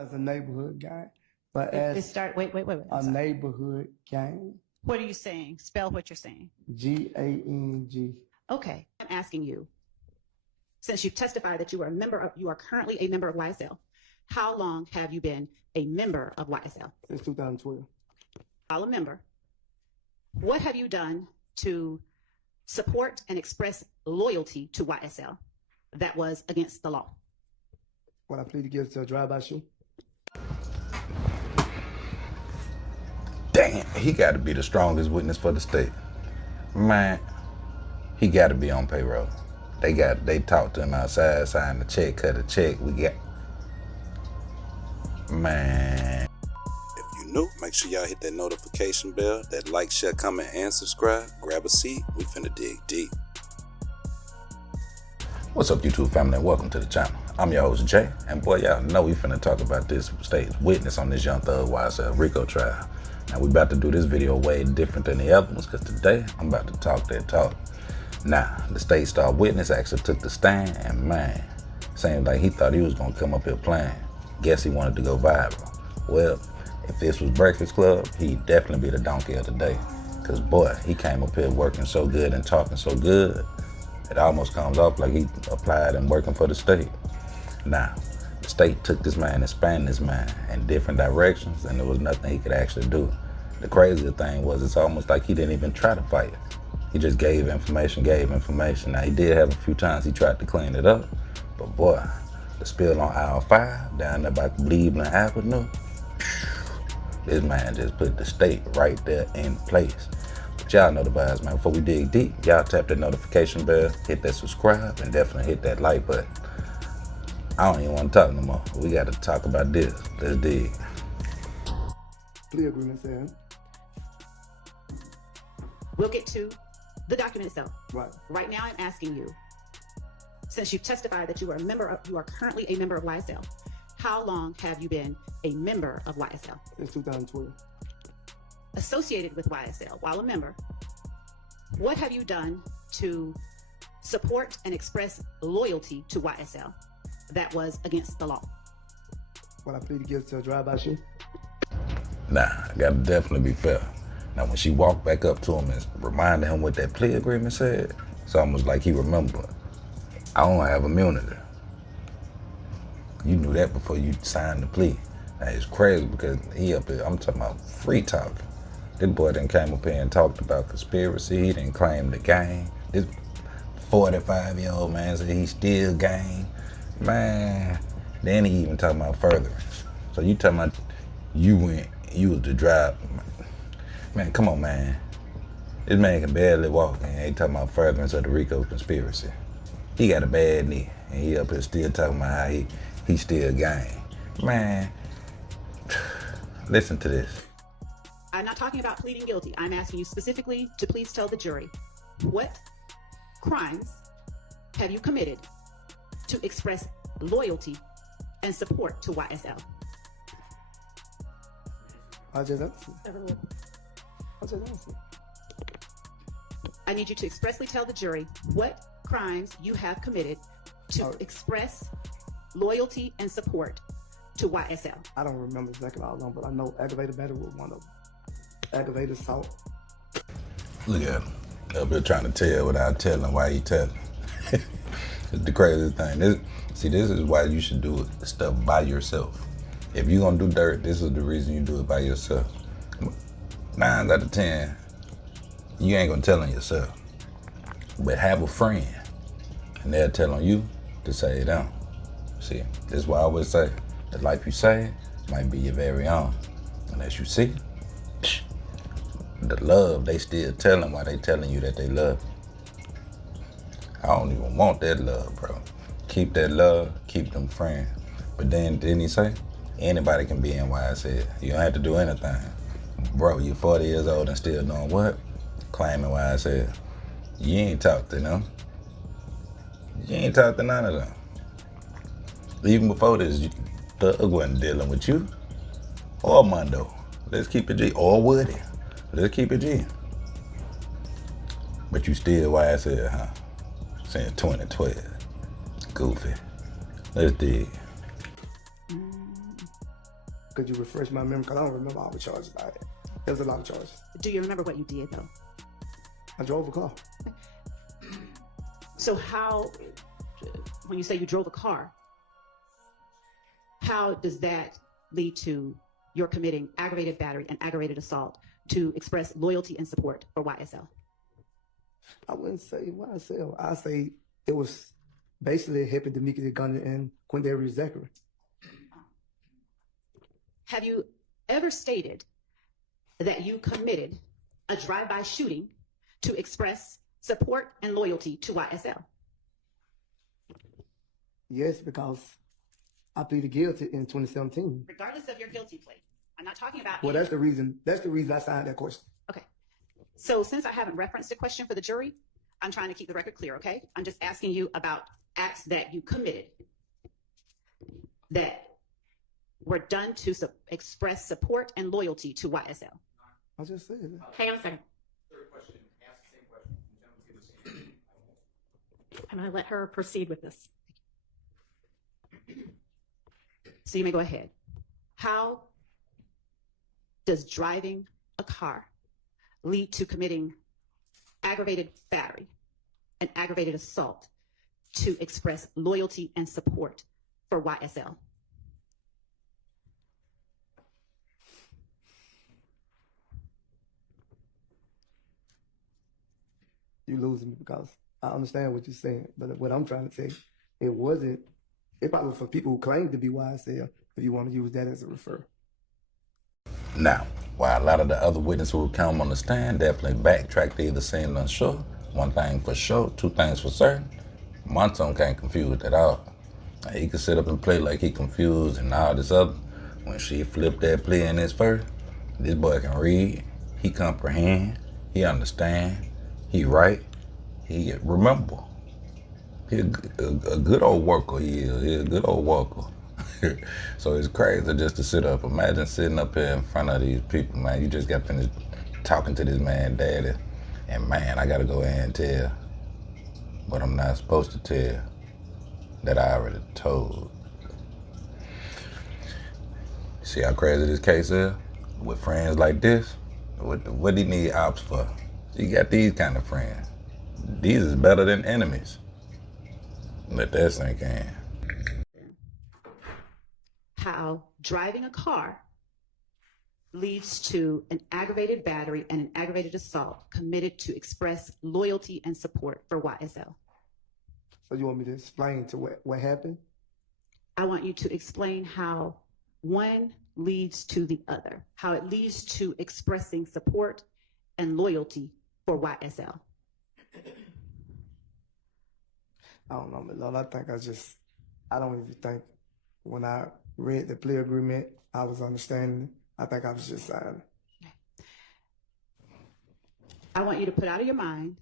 As a neighborhood gang, but It as start. Wait. a neighborhood gang, What are you saying? Spell what you're saying. Gang. Okay, I'm asking you. Since you've testified that you are currently a member of YSL, how long have you been a member of YSL? Since 2012. While a member, what have you done to support and express loyalty to YSL that was against the law? When I pleaded guilty to a drive-by shooting. Damn, he got to be the strongest witness for the state. Man, he got to be on payroll. They talked to him outside, signed the check, cut a check. Man. If you new, make sure y'all hit that notification bell, that like, share, comment, and subscribe. Grab a seat, we finna dig deep. What's up, YouTube family, and welcome to the channel. I'm your host, Jay, and boy, y'all know we finna talk about this state's witness on this young thug ysl-RICO trial. Now, we about to do this video way different than the other ones, because today, I'm about to talk that talk. Now, the state star witness actually took the stand, and man, seemed like he thought he was gonna come up here playing. Guess he wanted to go viral. Well, if this was Breakfast Club, he'd definitely be the donkey of the day. Because boy, he came up here working so good and talking so good, it almost comes off like he applied and working for the state. Now, the state took this man and spanned this man in different directions, and there was nothing he could actually do. The crazier thing was, it's almost like he didn't even try to fight it. He just gave information. Now, he did have a few times he tried to clean it up, but boy, the spill on aisle 5 down there by Cleveland Avenue, this man just put the state right there in place. But y'all know the vibes, man. Before we dig deep, y'all tap that notification bell, hit that subscribe, and definitely hit that like button. I don't even want to talk no more. We got to talk about this. Let's dig. Plea agreement said. We'll get to the document itself. Right. Right now, I'm asking you, since you've testified that you are currently a member of YSL, how long have you been a member of YSL? Since 2012. Associated with YSL, while a member, what have you done to support and express loyalty to YSL that was against the law? When I pleaded guilty to a drive-by shooting. Nah, I gotta definitely be fair. Now, when she walked back up to him and reminded him what that plea agreement said, it's almost like he remembered. I don't have immunity. You knew that before you signed the plea. Now, it's crazy because he up here, I'm talking about free talking. This boy done came up here and talked about conspiracy. He didn't claim the gang. This 45-year-old man said he still gang. Man, then he even talking about furtherance. So you talking about you was the driver. Man, come on, man. This man can barely walk and ain't talking about furtherance of the RICO conspiracy. He got a bad knee and he up here still talking about how he still gang. Man, listen to this. I'm not talking about pleading guilty. I'm asking you specifically to please tell the jury, what crimes have you committed to express loyalty and support to YSL? I just answered. I need you to expressly tell the jury what crimes you have committed to express loyalty and support to YSL. I don't remember exactly how long, but I know aggravated battery was one of them. Aggravated assault. Look at him. Up here trying to tell without telling why he telling. It's the craziest thing. This is why you should do stuff by yourself. If you're gonna do dirt, this is the reason you do it by yourself. 9 out of 10, you ain't gonna tell on yourself. But have a friend, and they'll tell on you to say it on. See, this is why I always say, the life you say might be your very own. Unless you see, the love, they still telling why they telling you that they love you. I don't even want that love, bro. Keep that love, keep them friends. But then, didn't he say, anybody can be in YSL. You don't have to do anything. Bro, you're 40 years old and still doing what? Claiming YSL. You ain't talked to them. You ain't talked to none of them. Even before this, Thug wasn't dealing with you. Or Mondo. Let's keep it G. Or Woody. Let's keep it G. But you still YSL, huh? Since 2012. Goofy. Let's dig. Could you refresh my memory? Because I don't remember all the charges about it. There was a lot of charges. Do you remember what you did, though? I drove a car. So how, when you say you drove a car, how does that lead to your committing aggravated battery and aggravated assault to express loyalty and support for YSL? I wouldn't say YSL. I say it was basically Happy Demiki Gunner and Quindarius Zachary. Have you ever stated that you committed a drive-by shooting to express support and loyalty to YSL? Yes, because I pleaded guilty in 2017. Regardless of your guilty plea, I'm not talking about. Well, that's the reason. That's the reason I signed that question. Okay. So since I haven't referenced a question for the jury, I'm trying to keep the record clear, okay? I'm just asking you about acts that you committed that were done to express support and loyalty to YSL. I just said that. Hang on a second. Third question, ask the same question. The gentleman's gonna say it. I'm going to let her proceed with this. So you may go ahead. How does driving a car lead to committing aggravated battery and aggravated assault to express loyalty and support for YSL? You losing me because I understand what you're saying, but what I'm trying to say, it probably was for people who claim to be YSL, if you want to use that as a refer. Now, while a lot of the other witnesses who come on the stand definitely backtrack to either saying unsure, one thing for sure, two things for certain, Monton can't confuse at all. He can sit up and play like he confused and all this other. When she flipped that play in his first, this boy can read, he comprehend, he understand, he write, he remember. He a good old worker, he is. He a good old worker. So it's crazy just to sit up. Imagine sitting up here in front of these people, man. You just got finished talking to this man, daddy. And man, I gotta go in and tell what I'm not supposed to tell that I already told. See how crazy this case is? With friends like this, what do you need ops for? You got these kind of friends. These is better than enemies. Let that sink in. How driving a car leads to an aggravated battery and an aggravated assault committed to express loyalty and support for YSL. So you want me to explain to what happened? I want you to explain how one leads to the other, how it leads to expressing support and loyalty for YSL. I don't know, Lord. I don't even think when I read the plea agreement, I was understanding. I think I was just signing. I want you to put out of your mind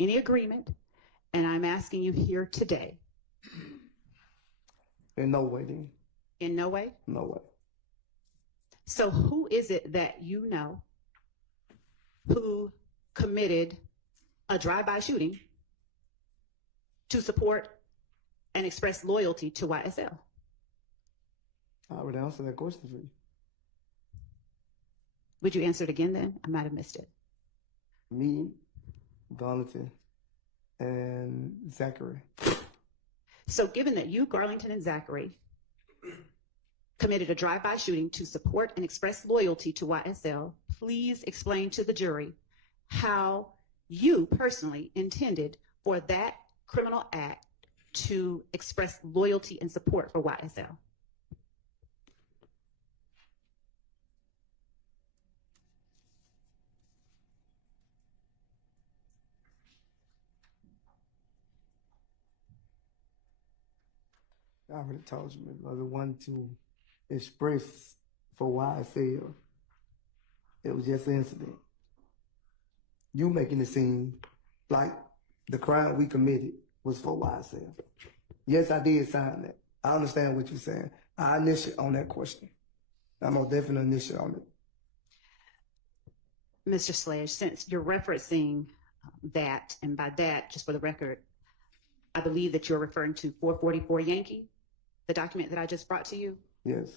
any agreement, and I'm asking you here today. In no way, then. In no way? No way. So who is it that you know who committed a drive-by shooting to support and express loyalty to YSL? I already answered that question for you. Would you answer it again then? I might have missed it. Me, Garlington, and Zachary. So given that you, Garlington, and Zachary committed a drive-by shooting to support and express loyalty to YSL, please explain to the jury how you personally intended for that criminal act to express loyalty and support for YSL. I already told you, the one to express for YSL. It was just an incident. You making it seem like the crime we committed was for YSL. Yes, I did sign that. I understand what you're saying. I initiate on that question. I'm a definite initiate on it. Mr. Sledge, since you're referencing that, and by that, just for the record, I believe that you're referring to 444 Yankee, the document that I just brought to you. Yes.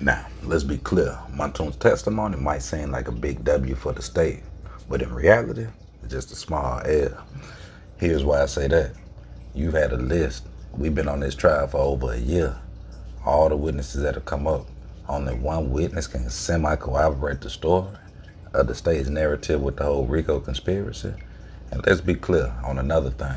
Now, let's be clear. Montoon's testimony might seem like a big W for the state, but in reality, it's just a small L. Here's why I say that. You've had a list. We've been on this trial for over a year. All the witnesses that have come up, only one witness can semi-corroborate the story of the state's narrative with the whole RICO conspiracy. And let's be clear on another thing.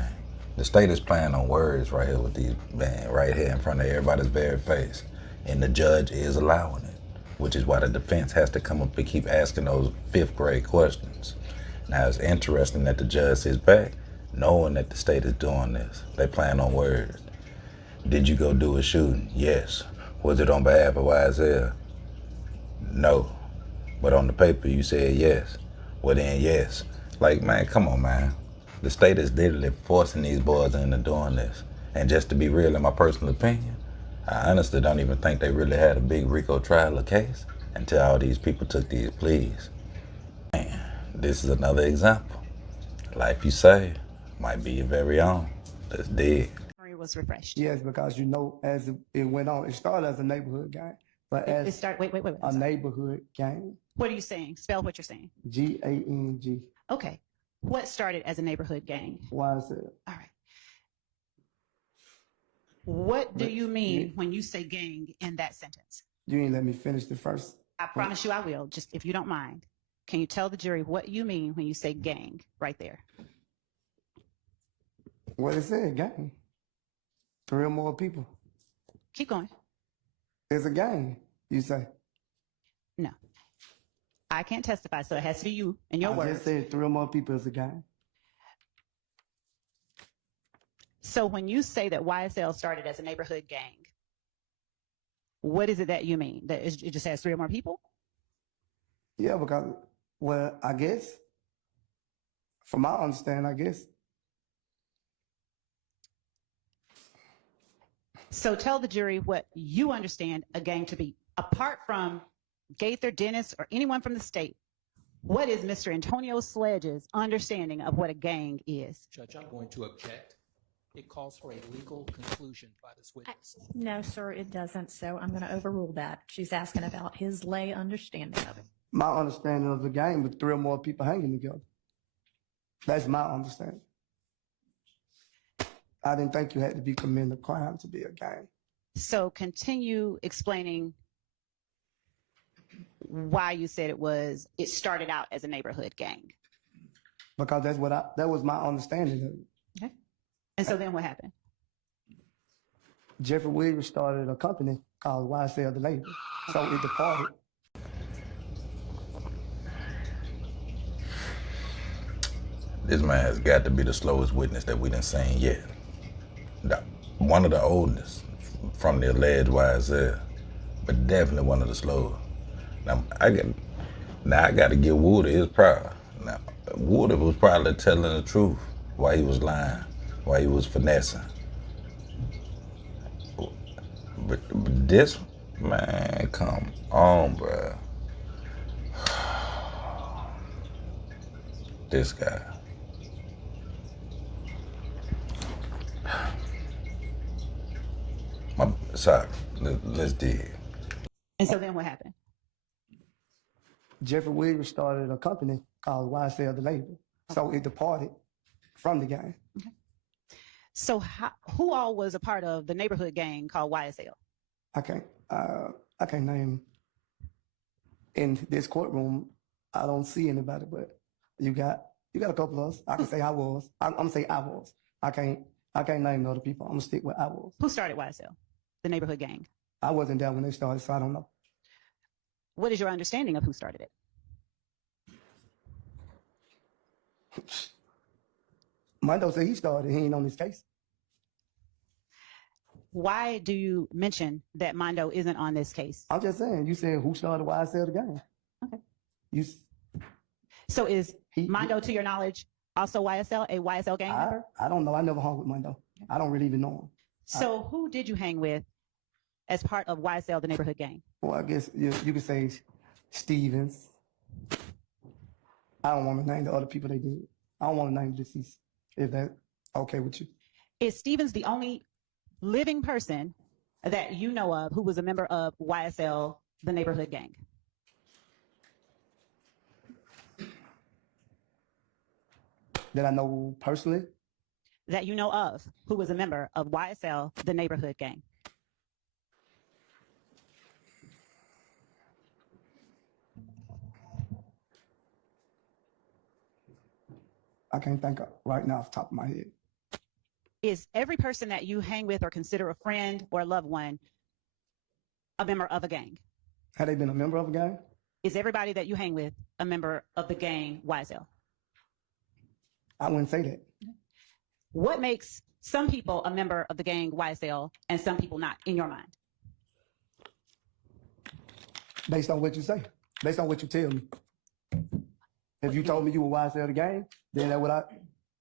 The state is playing on words right here with these men right here in front of everybody's very face. And the judge is allowing it, which is why the defense has to come up and keep asking those 5th grade questions. Now, it's interesting that the judge sits back knowing that the state is doing this. They playing on words. Did you go do a shooting? Yes. Was it on behalf of YSL? No. But on the paper, you said yes. Well, then yes. Like, man, come on, man. The state is literally forcing these boys into doing this. And just to be real, in my personal opinion, I honestly don't even think they really had a big RICO trial or case until all these people took these pleas. Man, this is another example. Life you say might be your very own. That's dead. Memory was refreshed. Yes, because you know, as it went on, it started as a neighborhood gang, but It as started. Wait. a I'm sorry. neighborhood gang, What are you saying? Spell what you're saying. Gang. Okay. What started as a neighborhood gang? Why is it? All right. What do you mean when you say gang in that sentence? You ain't let me finish the first. I promise you I will, just if you don't mind. Can you tell the jury what you mean when you say gang right there? What it said, gang. 3 or more people. Keep going. It's a gang, you say. No. I can't testify, so it has to be you and your I words. just said 3 or more people is a gang. So when you say that YSL started as a neighborhood gang, what is it that you mean? That it just has 3 or more people? Yeah, because, well, I guess, from my understanding, I guess. So tell the jury what you understand a gang to be. Apart from Gaither, Dennis, or anyone from the state, what is Mr. Antonio Sledge's understanding of what a gang is? Judge, I'm going to object. It calls for a legal conclusion by this witness. No, sir, it doesn't. So I'm going to overrule that. She's asking about his lay understanding of it. My understanding of the gang was 3 or more people hanging together. That's my understanding. I didn't think you had to be committing a crime to be a gang. So continue explaining why you said it started out as a neighborhood gang. Because that was my understanding of it. Okay. And so then what happened? Jeffrey Williams started a company called YSL the Label. So it departed. This man has got to be the slowest witness that we done seen yet. One of the oldest from the alleged YSL, but definitely one of the slowest. Now I got to give Woody his proud. Now Woody was probably telling the truth why he was lying, why he was finessing. But this man, come on, bro. This guy. Sorry, let's dig. And so then what happened? Jeffrey Williams started a company called YSL the Label. So it departed from the gang. Okay. So who all was a part of the neighborhood gang called YSL? I can't name. In this courtroom, I don't see anybody, but you got a couple of us. I can say I was. I'm gonna say I was. I can't name other people. I'm gonna stick with I was. Who started YSL, the neighborhood gang? I wasn't there when they started, so I don't know. What is your understanding of who started it? Mondo said he started. He ain't on this case. Why do you mention that Mondo isn't on this case? I'm just saying. You said who started YSL the gang? Okay. So is Mondo, to your knowledge, also YSL, a YSL gang member? I don't know. I never hung with Mondo. I don't really even know him. So who did you hang with as part of YSL, the neighborhood gang? Well, I guess you could say Stevens. I don't want to name the other people they did. I don't want to name the deceased, if that's okay with you. Is Stevens the only living person that you know of who was a member of YSL, the neighborhood gang? That I know personally. That you know of, who was a member of YSL, the neighborhood gang? I can't think of right now off the top of my head. Is every person that you hang with or consider a friend or a loved one a member of a gang? Had they been a member of a gang? Is everybody that you hang with a member of the gang YSL? I wouldn't say that. What makes some people a member of the gang YSL and some people not, in your mind? Based on what you say, based on what you tell me. If you told me you were YSL the gang, then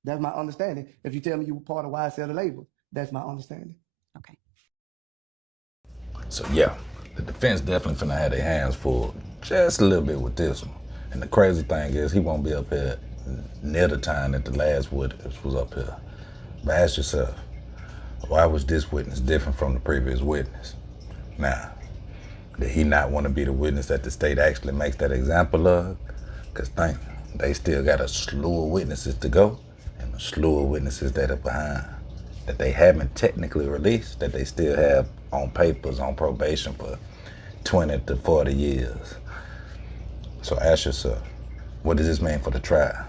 that's my understanding. If you tell me you were part of YSL the label, that's my understanding. Okay. So yeah, the defense definitely finna have their hands full just a little bit with this one. And the crazy thing is he won't be up here near the time that the last witness was up here. But ask yourself, why was this witness different from the previous witness? Now, did he not want to be the witness that the state actually makes that example of? Because think, they still got a slew of witnesses to go and a slew of witnesses that are behind, that they haven't technically released, that they still have on papers, on probation for 20 to 40 years. So ask yourself, what does this mean for the trial?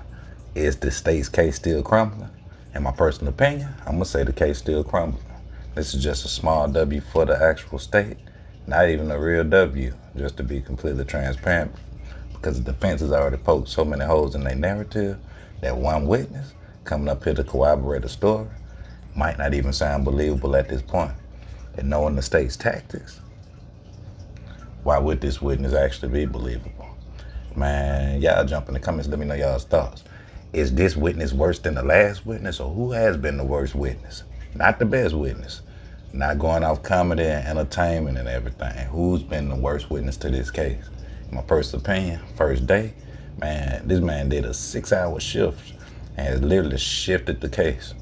Is the state's case still crumbling? In my personal opinion, I'm gonna say the case still crumbling. This is just a small W for the actual state, not even a real W, just to be completely transparent, because the defense has already poked so many holes in their narrative that one witness coming up here to corroborate a story might not even sound believable at this point. And knowing the state's tactics, why would this witness actually be believable? Man, y'all jump in the comments, let me know y'all's thoughts. Is this witness worse than the last witness, or who has been the worst witness? Not the best witness. Not going off comedy and entertainment and everything. Who's been the worst witness to this case? In my personal opinion, first day, man, this man did a 6-hour shift and has literally shifted the case.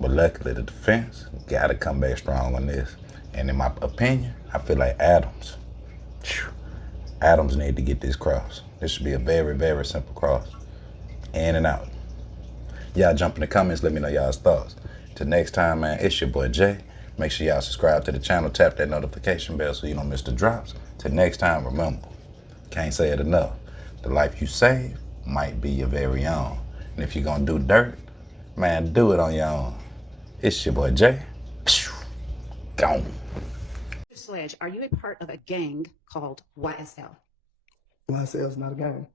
But luckily, the defense gotta come back strong on this. And in my opinion, I feel like Adams need to get this cross. This should be a very, very simple cross. In and out. Y'all jump in the comments, let me know y'all's thoughts. Till next time, man, it's your boy Jay. Make sure y'all subscribe to the channel, tap that notification bell so you don't miss the drops. Till next time, remember, can't say it enough. The life you save might be your very own. And if you're gonna do dirt, man, do it on your own. It's your boy Jay. Gone. Sledge, are you a part of a gang called YSL? YSL's not a gang.